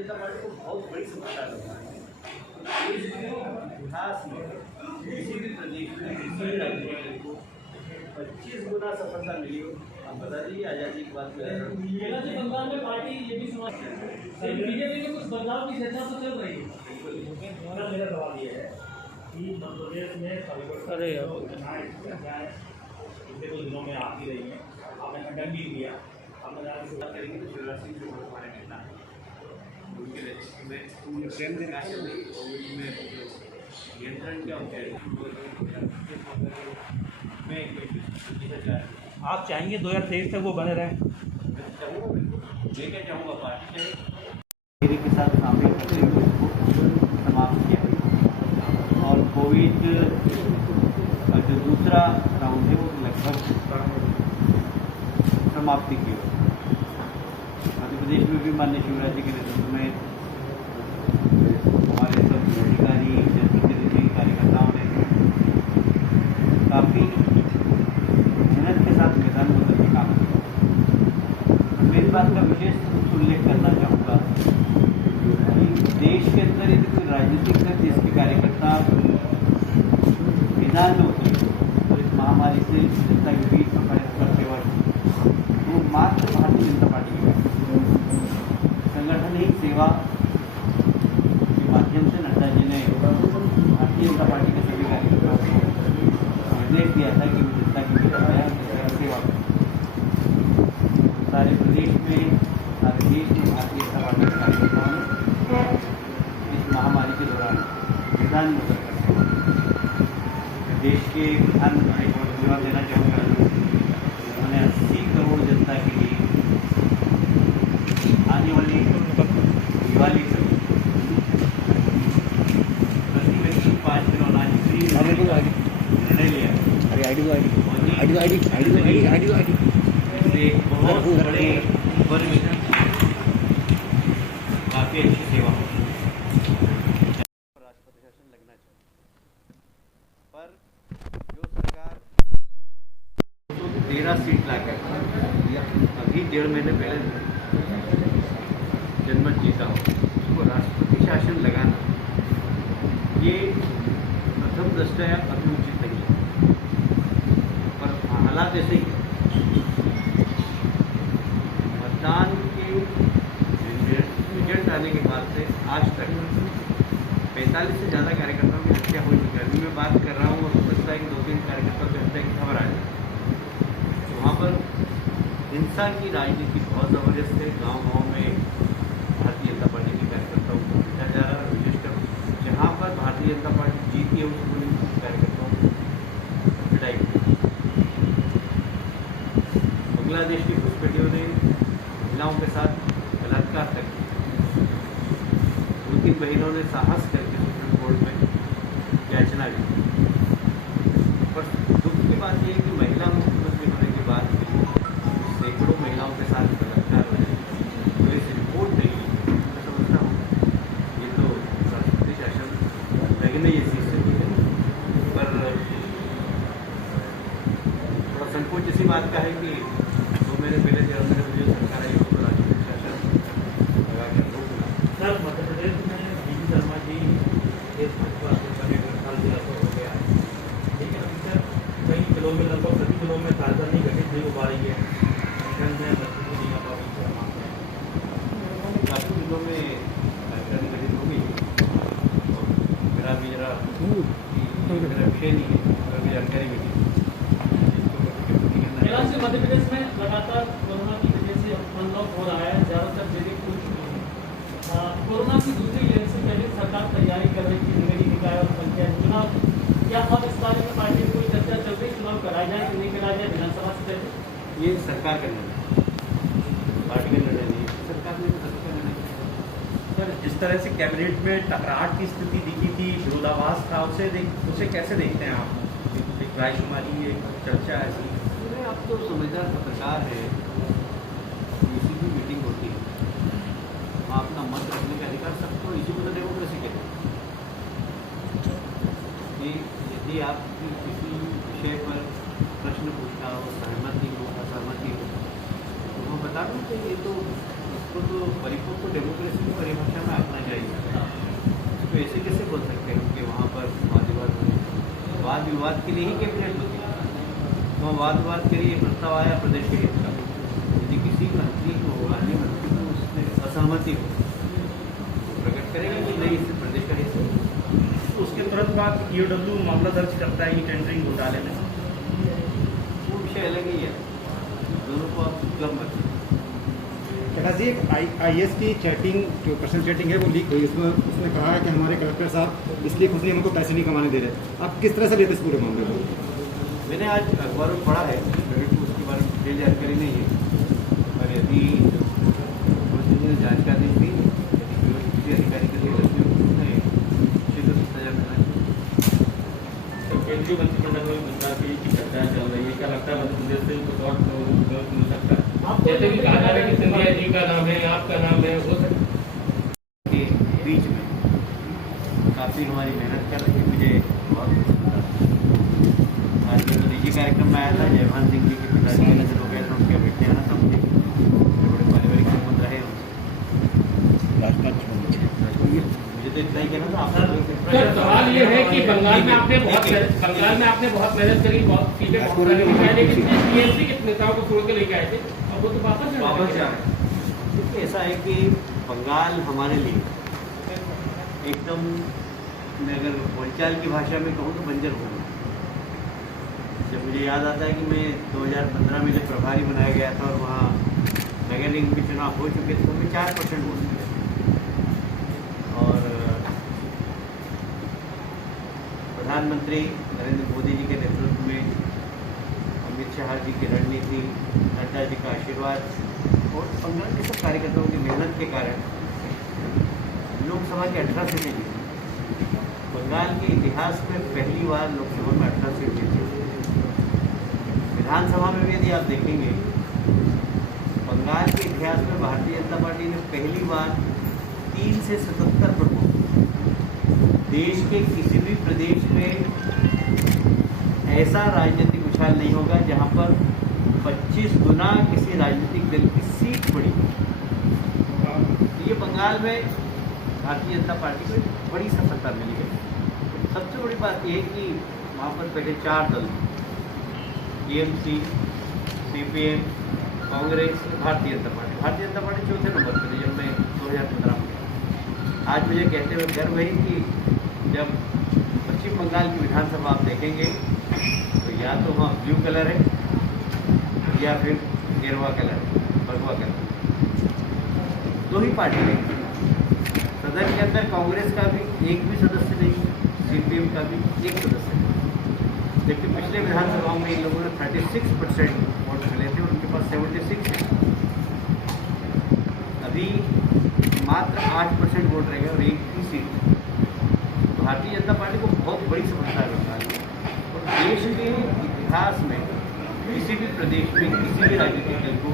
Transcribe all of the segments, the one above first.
जनता party को बहुत बड़ी सफलता लगा है। इतिहास में किसी भी प्रदेश में किसी भी राज्य को 25 गुना सफलता मिली हो। आप बता दीजिए आज़ादी के बाद बंगाल में पार्टी ये भी बीजेपी में कुछ बदलाव की चर्चा तो चल रही है। मेरा सवाल ये है कि मध्य प्रदेश में पिछले कुछ दिनों में आती रही है, आपने खंडन भी किया, आपने शुरुआत करेंगे तो शिवराज सिंह चौहान हमारे नेता है, उनके रजिस्ट्री में नियंत्रण क्या होता है। आप चाहेंगे 2023 तक वो बने रहें? मैं क्या चाहूँगा पार्टी चाहे के साथ शामिल करते हुए उसको समाप्त किया और कोविड जो दूसरा राउंड है वो लगभग समाप्ति की मध्य प्रदेश में भी माननीय शिवराज जी के नेतृत्व में हमारे सब अधिकारी जनप्रतिनिधि कार्यकर्ताओं ने काफ़ी मेहनत के साथ मैदान में उतर के काम किया। मैं इस बात का विशेष उल्लेख करना चाहूँगा कि देश के अंदर यदि कोई राजनीतिक दल जिसके कार्यकर्ता मैदान में उतरे और इस महामारी से जनता के बीच में खड़े होकर सेवा वो मात्र भारतीय जनता पार्टी की संगठन ही सेवा के माध्यम से नड्डा जी ने भारतीय जनता पार्टी के सभी कार्यकर्ताओं को निर्देश दिया था कि वो जनता के बीच सेवा सारे प्रदेश में सारे देश में भारतीय जनता पार्टी के कार्यकर्ताओं ने इस महामारी के दौरान मैदान में उतर कर देश के प्रधानमंत्री को धन्यवाद देना चाहूँगा। उन्होंने 80 करोड़ जनता के लिए आने वाली दिवाली तक प्रति व्यक्ति 5 किलो अनाज फ्री निर्णय लिया। एक बहुत बड़े वर्ग में काफ़ी अच्छी सेवा हो राष्ट्रपति शासन लगना चाहिए। पर जो सरकार 13 सीट लाकर अभी 1.5 महीने पहले जनमत जीता हो उसको राष्ट्रपति शासन लगाना ये प्रथम दृष्टया अभी उचित नहीं है। पर हालात ऐसे ही मतदान के रिजल्ट आने के बाद से आज तक 45 से ज़्यादा कार्यकर्ताओं की हत्या हो चुकी है। अभी मैं बात कर रहा हूँ और हो सकता है कि 2-3 कार्यकर्ताओं की हत्या की खबर आ जाए। तो वहाँ पर हिंसा की राजनीति बहुत ज़बरदस्त है। गांव-गांव में भारतीय जनता पार्टी के कार्यकर्ताओं को पीटा जा रहा है। विशेषकर जहाँ पर भारतीय जनता पार्टी जीती है उस कार्यकर्ताओं को पिटाई की। बांग्लादेश की घुसपैठियों ने महिलाओं के साथ बलात्कार तक 2-3 महीनों ने साहस करके सुप्रीम कोर्ट में याचना दी। पर दुख की बात यह है कि महिला मुख्यमंत्री होने के बाद सैकड़ों महिलाओं के साथ बलात्कार हो रहे हैं। पुलिस रिपोर्ट नहीं है। मैं समझता हूँ ये तो राष्ट्रपति शासन लगने ये चीज़ से है। पर थोड़ा संकोच इसी बात का है कि 2 महीने पहले 13 महीने मुझे सरकार आई तो राष्ट्रपति शासन लगा कर रोक सर मध्य प्रदेश में बीपी शर्मा जी देश भाजपा साल से हो गया है, ठीक है। अभी सर कई जिलों में लगभग सभी जिलों में राजधानी गठित नहीं हो पा रही है। काफ़ी जिलों में राजधानी गठित हो गई और मेरा भी जरा मेरा विषय नहीं है, मेरा भी जानकारी भी नहीं। मध्य प्रदेश में लगातार कोरोना की वजह से अनलॉक हो रहा है, ज़्यादातर जगह खुल चुकी है। कोरोना की दूसरी लहर से पहले सरकार तैयारी कर रही थी नगरीय निकाय और पंचायत चुनाव। क्या अब इस बारे में पार्टी में कोई चर्चा चल रही, चुनाव कराया जाए कि नहीं कराया जाए विधानसभा से पहले? ये सरकार का निर्णय, पार्टी का निर्णय नहीं, सरकार ने सरकार का निर्णय। सर जिस तरह से कैबिनेट में टकराहट की स्थिति दिखी थी, विरोधाभास था, उसे कैसे देखते हैं आप? एक रायशुमारी एक चर्चा ऐसी आप तो समझदार पत्रकार है, किसी भी मीटिंग होती है वहाँ अपना मत रखने का अधिकार सबको, इसी को तो डेमोक्रेसी कहते हैं। कि यदि आप किसी विषय पर प्रश्न पूछा हो, सहमति हो, असहमति हो, तो वह बता दूँ कि ये तो इसको तो परिपक्व डेमोक्रेसी की परिभाषा में आना चाहिए। तो ऐसे कैसे बोल सकते हैं कि वहाँ पर वाद विवाद होने, वाद विवाद के लिए ही कैबिनेट होती है। वहाँ वाद विवाद के लिए प्रस्ताव आया प्रदेश के हित का, यदि किसी मंत्री को अन्य मंत्री को उसमें असहमति हो तो प्रकट करेगा कि नहीं इससे प्रदेश का हिस्सा है। उसके तुरंत बाद ईओडब्ल्यू मामला दर्ज करता है कि टेंडरिंग घोटाले में। वो विषय अलग ही है, दोनों को आप क्लब मत कीजिए। प्रकाश जी, एक IAS की चैटिंग जो पर्सनल चैटिंग है वो लीक हुई, उसमें उसने कहा है कि हमारे कलेक्टर साहब इसलिए खुद नहीं हमको पैसे नहीं कमाने दे रहे। आप किस तरह से लेते इस पूरे मामले को? मैंने आज अखबार में पढ़ा है, मेरे को उसके बारे में डिटेल जानकारी नहीं है, और यदि मुझे जाँच का आदेश दी यदि किसी अधिकारी के लिए गलती होती है तो सजा मिलना चाहिए। केंद्रीय मंत्रिमंडल में मुद्दा की चर्चा चल रही है, क्या लगता है मध्य प्रदेश से कुछ और मिल सकता है? जैसे कि कहा जा रहा है कि सिंधिया जी का नाम है, आपका नाम है, हो सकता है के बीच में काफ़ी हमारी मेहनत कर रही है, मुझे बहुत पसंद आता। आज मैं तो निजी कार्यक्रम में आया था, जयभान सिंह जी के पिताजी का निधन हो गया था, उनके बेटे आना था मुझे, बड़े पारिवारिक संबंध रहे मुझे तो इतना ही कहना था। सर, सवाल ये है कि बंगाल में आपने बहुत मेहनत करी, बहुत सीटें बहुत सारी निकाली, लेकिन टीएमसी के नेताओं को छोड़ के लेके आए थे और वो तो वापस जा रहे हैं। क्योंकि ऐसा है कि बंगाल हमारे लिए एकदम, मैं अगर बोलचाल की भाषा में कहूँ तो बंजर हो गया। जब मुझे याद आता है कि मैं 2015 में जब प्रभारी बनाया गया था और वहाँ नगर निगम के चुनाव हो चुके थे तो मैं 4% वोट मिले और प्रधानमंत्री नरेंद्र मोदी जी के नेतृत्व में अमित शाह जी की रणनीति, नड्डा जी का आशीर्वाद और बंगाल के सब कार्यकर्ताओं की मेहनत के कारण लोकसभा के 18 सीटें जीती। बंगाल के इतिहास में पहली बार लोकसभा में 18 सीट जीती। विधानसभा में भी यदि आप देखेंगे, बंगाल के इतिहास में भारतीय जनता पार्टी ने पहली बार 3 से 77 पर देश के किसी भी प्रदेश में ऐसा राजनीतिक उछाल नहीं होगा जहां पर 25 गुना किसी राजनीतिक दल की सीट बढ़ी। ये बंगाल में भारतीय जनता पार्टी को एक बड़ी सफलता मिली है। सबसे बड़ी बात यह है कि वहाँ पर पहले 4 दल, TMC, CPM, Congress, Bharatiya Janata party. Bharatiya Janata party चौथे नंबर पर थी जब मैं 2015 में गया। आज मुझे कहते हुए गर्व है कि जब पश्चिम बंगाल की विधानसभा आप देखेंगे तो या तो वहाँ ब्लू कलर है या फिर गेरुआ कलर है, भगवा कलर, 2 ही पार्टी है। सदन के अंदर कांग्रेस का भी एक भी सदस्य नहीं, CPM का भी एक सदस्य नहीं। जबकि पिछले विधानसभाओं में इन लोगों ने 36% वोट मिले थे और उनके पास 76 है। अभी मात्र 8% वोट रहेगा और एक ही सीट। भारतीय जनता पार्टी को बहुत बड़ी सफलता है बंगाल में और देश के इतिहास में किसी भी प्रदेश में किसी भी राजनीतिक दल को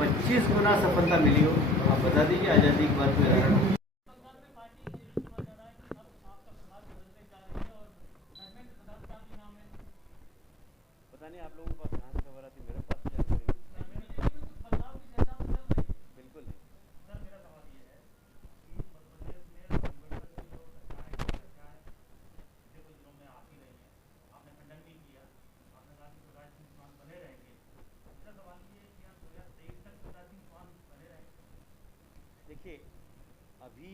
25 गुना सफलता मिली हो। आप बता दीजिए आज़ादी के बाद कोई उदाहरण। पता नहीं आप लोगों के पास कहाँ से खबर आती, मेरे पास जानकारी बिल्कुल नहीं। देखिए, अभी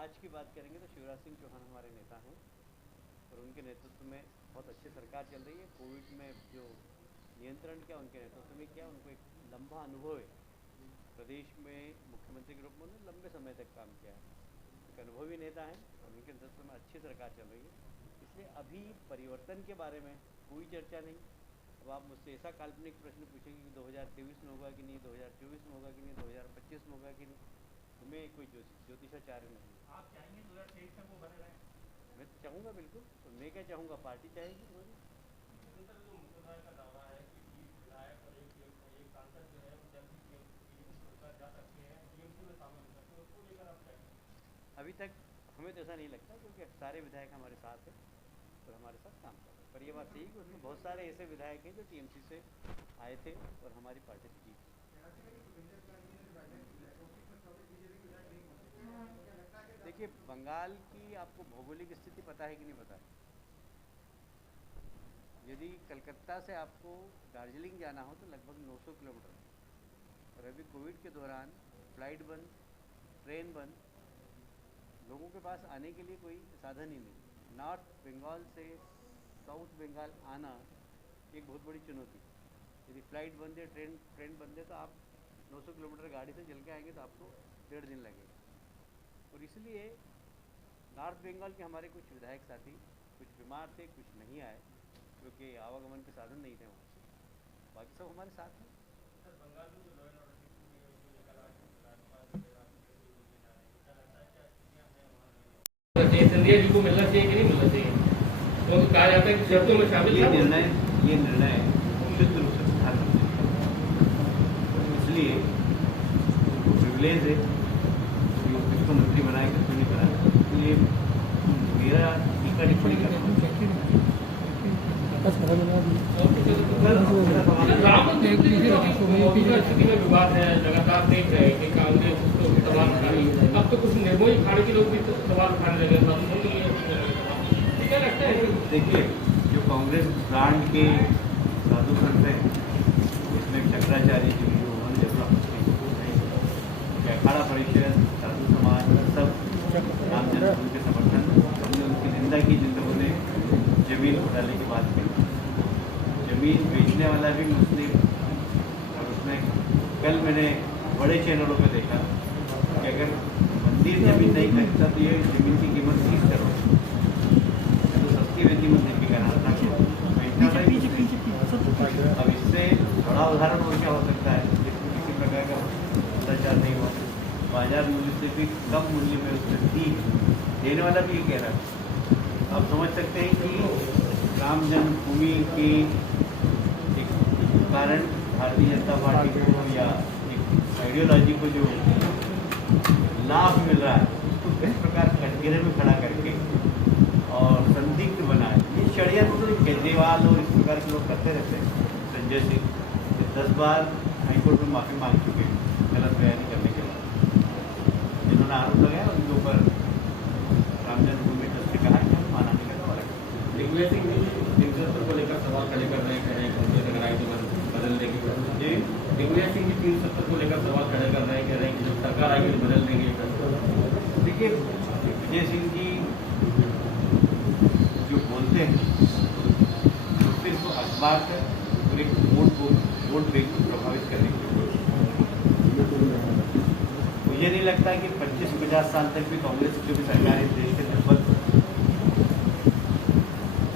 आज की बात करेंगे तो शिवराज सिंह चौहान हमारे नेता हैं और उनके नेतृत्व में बहुत अच्छी सरकार चल रही है। कोविड में जो नियंत्रण किया उनके नेतृत्व में किया, उनको एक लंबा अनुभव है। प्रदेश में मुख्यमंत्री के रूप में उन्होंने लंबे समय तक काम किया है, एक अनुभवी नेता हैं और उनके नेतृत्व में अच्छी सरकार चल रही है। इसलिए अभी परिवर्तन के बारे में कोई चर्चा नहीं। अब आप मुझसे ऐसा काल्पनिक प्रश्न पूछेंगे कि 2023 में होगा कि नहीं, 2024 में होगा कि नहीं, 2025 में होगा कि नहीं, तुम्हें कोई ज्योतिषाचार्य नहीं। आप चाहेंगे 2023 में वो बने रहें? मैं तो चाहूँगा बिल्कुल, तो मैं क्या चाहूँगा, पार्टी चाहेगी। का दावा है कि 20 विधायक और एक सांसद जो है वो जल्दी छोड़कर जा सकते हैं, टीएमसी में शामिल हो सकते हैं, उसको लेकर आप चाहेंगे? अभी तक हमें तो ऐसा नहीं लगता क्योंकि सारे विधायक हमारे साथ हैं और हमारे साथ काम कर रहे हैं। पर ये बात सही कि उसमें बहुत सारे ऐसे विधायक हैं जो TMC से आए थे और हमारी पार्टी से जीते। देखिए, बंगाल की आपको भौगोलिक स्थिति पता है कि नहीं पता है? यदि कलकत्ता से आपको दार्जिलिंग जाना हो तो लगभग 900 किलोमीटर है। और अभी कोविड के दौरान फ्लाइट बंद, ट्रेन बंद, लोगों के पास आने के लिए कोई साधन ही नहीं। नॉर्थ बंगाल से साउथ बंगाल आना एक बहुत बड़ी चुनौती। यदि फ्लाइट बंद है, ट्रेन बंद है, तो आप 900 किलोमीटर गाड़ी से चल के आएंगे तो आपको 1.5 दिन लगेगा। और इसलिए नॉर्थ बंगाल के हमारे कुछ विधायक साथी कुछ बीमार थे, कुछ नहीं आए क्योंकि आवागमन के साधन नहीं थे वहाँ से। बाकी सब हमारे साथ हैं। सिंधिया जी को मिलना चाहिए कि नहीं मिलना चाहिए? तो कहा जाता है कि शर्तों में शामिल ये निर्णय शुद्ध रूप से प्रधानमंत्री, इसलिए प्रिविलेज है कि उसको मंत्री बनाएगा क्यों नहीं बनाएगा। इसलिए मेरा टीका टिप्पणी करना राम मंदिर की स्थिति में विवाद है, लगातार देख रहे हैं कि कांग्रेस उसको सवाल उठा रही है। अब तो कुछ निर्मोही अखाड़े के लोग भी सवाल उठाने लगे। क्या लगता है? देखिए, जो कांग्रेस ब्रांड के साधु संत हैं, इसमें शंकराचार्य जी, उन्होंने जब अखाड़ा परिषद, साधु समाज, सब राम जन्मभूमि के समर्थन, हमने उनकी निंदा की जिन लोगों ने जमीन घोटाले की बात की। जमीन बेचने वाला भी मुस्लिम, और उसमें कल मैंने बड़े चैनलों पे देखा कि अगर मंदिर जमीन नहीं खरीदता तो ये जमीन की कीमत 30 करोड़, तो सस्ती रहती मंदिर की कहना था। अब इससे बड़ा उदाहरण और क्या हो सकता है जिसमें किसी प्रकार का भ्रष्टाचार नहीं हुआ, बाजार मूल्य से भी कम मूल्य में उसने दी, देने वाला भी ये कह रहा है। आप समझ सकते हैं कि राम जन्मभूमि के कारण भारतीय जनता पार्टी को या एक आइडियोलॉजी को जो लाभ मिल रहा है उसको किस प्रकार कटघरे में खड़ा करके और संदिग्ध बना है। ये षड्यंत्र केजरीवाल और इस प्रकार के लोग करते रहते हैं। संजय सिंह 10 बार हाईकोर्ट में माफ़ी मांग चुके हैं गलत बयानी करने के बाद। जिन्होंने आरोप लगाया उनके ऊपर राम जन्मभूमि ट्रस्ट ने कहा कि हम माना नहीं करना वाला। दिग्विजय सिंह जी 370 को लेकर सवाल खड़े कर रहे हैं, कह रहे हैं कांग्रेस अगर आए तो बदल देगी। जी, दिग्विजय सिंह जी 370 को लेकर सवाल खड़े कर रहे हैं, कह रहे हैं कि जब सरकार आएगी तो बदल देंगे। देखिए, दिग्विजय सिंह जी जो बोलते हैं वो सिर्फ अखबार से पूरे वोट बैंक को प्रभावित करने की कोशिश। मुझे नहीं लगता कि 25-50 साल तक भी कांग्रेस की भी सरकार इस देश के अंदर बंद।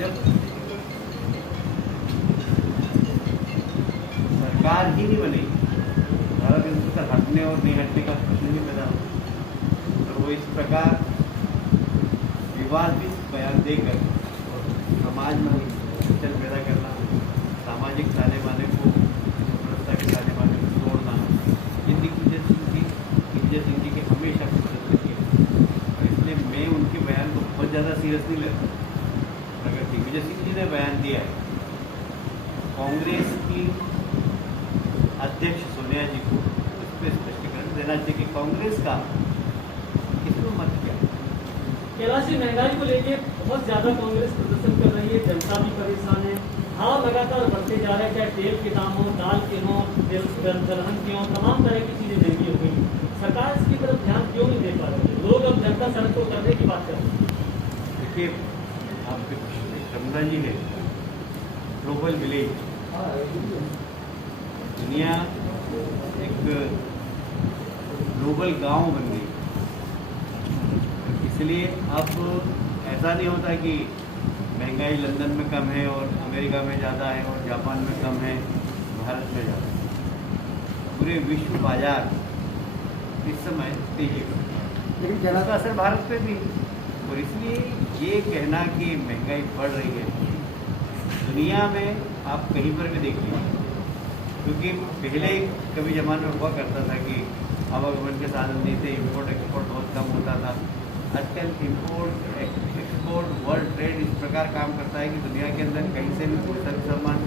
जब सरकार ही नहीं बनेगी, भारत हिंदू का हटने और नहीं हटने का प्रश्न नहीं पैदा होगा। तो वो इस प्रकार विवादित बयान देकर समाज में चल पैदा करना, सामाजिक ताने बाने को, समरसता के ताने बाने को तोड़ना, ये दिग्विजय सिंह जी के हमेशा पसंद किए। और इसलिए मैं उनके बयान को बहुत ज़्यादा सीरियस नहीं लेता। अगर दिग्विजय सिंह जी ने बयान दिया है, कांग्रेस की अध्यक्ष सोनिया जी को इस पर स्पष्टीकरण देना चाहिए कि कांग्रेस का इसमें मत क्या। कैलाश जी, महंगाई को लेके बहुत ज्यादा कांग्रेस प्रदर्शन कर रही है, जनता भी परेशान है, भाव लगातार बढ़ते जा रहे हैं, चाहे तेल के दाम हो, दाल के हो, दलहन के हो, तमाम तरह की चीजें महंगी हो गई। सरकार इसकी तरफ ध्यान क्यों नहीं दे पा रही? लोग अब जनता सड़क को उतरने की बात कर रहे हैं। देखिए, आपके शर्मा जी है ग्लोबल विलेज, दुनिया एक ग्लोबल गांव बन गई। इसलिए अब ऐसा नहीं होता कि महंगाई लंदन में कम है और अमेरिका में ज़्यादा है और जापान में कम है, भारत में ज़्यादा है। पूरे विश्व बाजार इस समय तेजी में, लेकिन ज़्यादा का असर भारत पे भी। और इसलिए ये कहना कि महंगाई बढ़ रही है, दुनिया में आप कहीं पर भी देख लीजिए, क्योंकि पहले कभी ज़माने में हुआ करता था कि आवागमन के साधन नहीं थे, इम्पोर्ट एक्सपोर्ट बहुत कम होता था। आजकल इम्पोर्ट एक्सपोर्ट वर्ल्ड ट्रेड इस प्रकार काम करता है कि दुनिया के अंदर कहीं से भी कोई सामान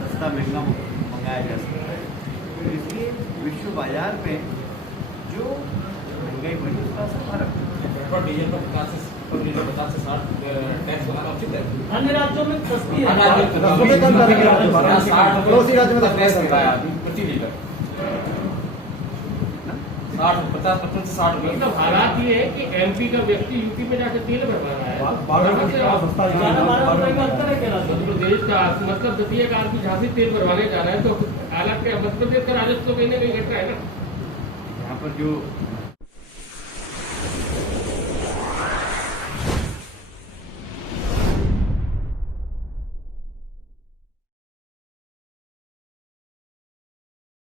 सस्ता महंगा मंगाया जा सकता है। तो इसलिए विश्व बाजार में जो महंगाई बढ़ी उसका असर भारत में। पेट्रोल डीजल पर 50 से 60 टैक्स बनाना उचित है। अन्य राज्यों में सस्ती है। अन्य राज्यों में राज्यों में कम करेंगे आप दोबारा। 60 पड़ोसी राज्य में तो टैक्स थोड़ा मिलता है अभी प्रति लीटर 50% से 60 रुपये। मतलब हालात ये है कि एमपी का व्यक्ति यूपी में जाकर तेल भरवा रहा है। 12 रुपए का अंतर है क्या राज्यों में? मध्य प्रदेश का मतलब दतिया का आदमी झांसी तेल भरवाने जा रहा है तो हालात क्या मध्य प्रदेश का राजस्व कहीं ना कहीं घट रहा है ना। यहाँ पर जो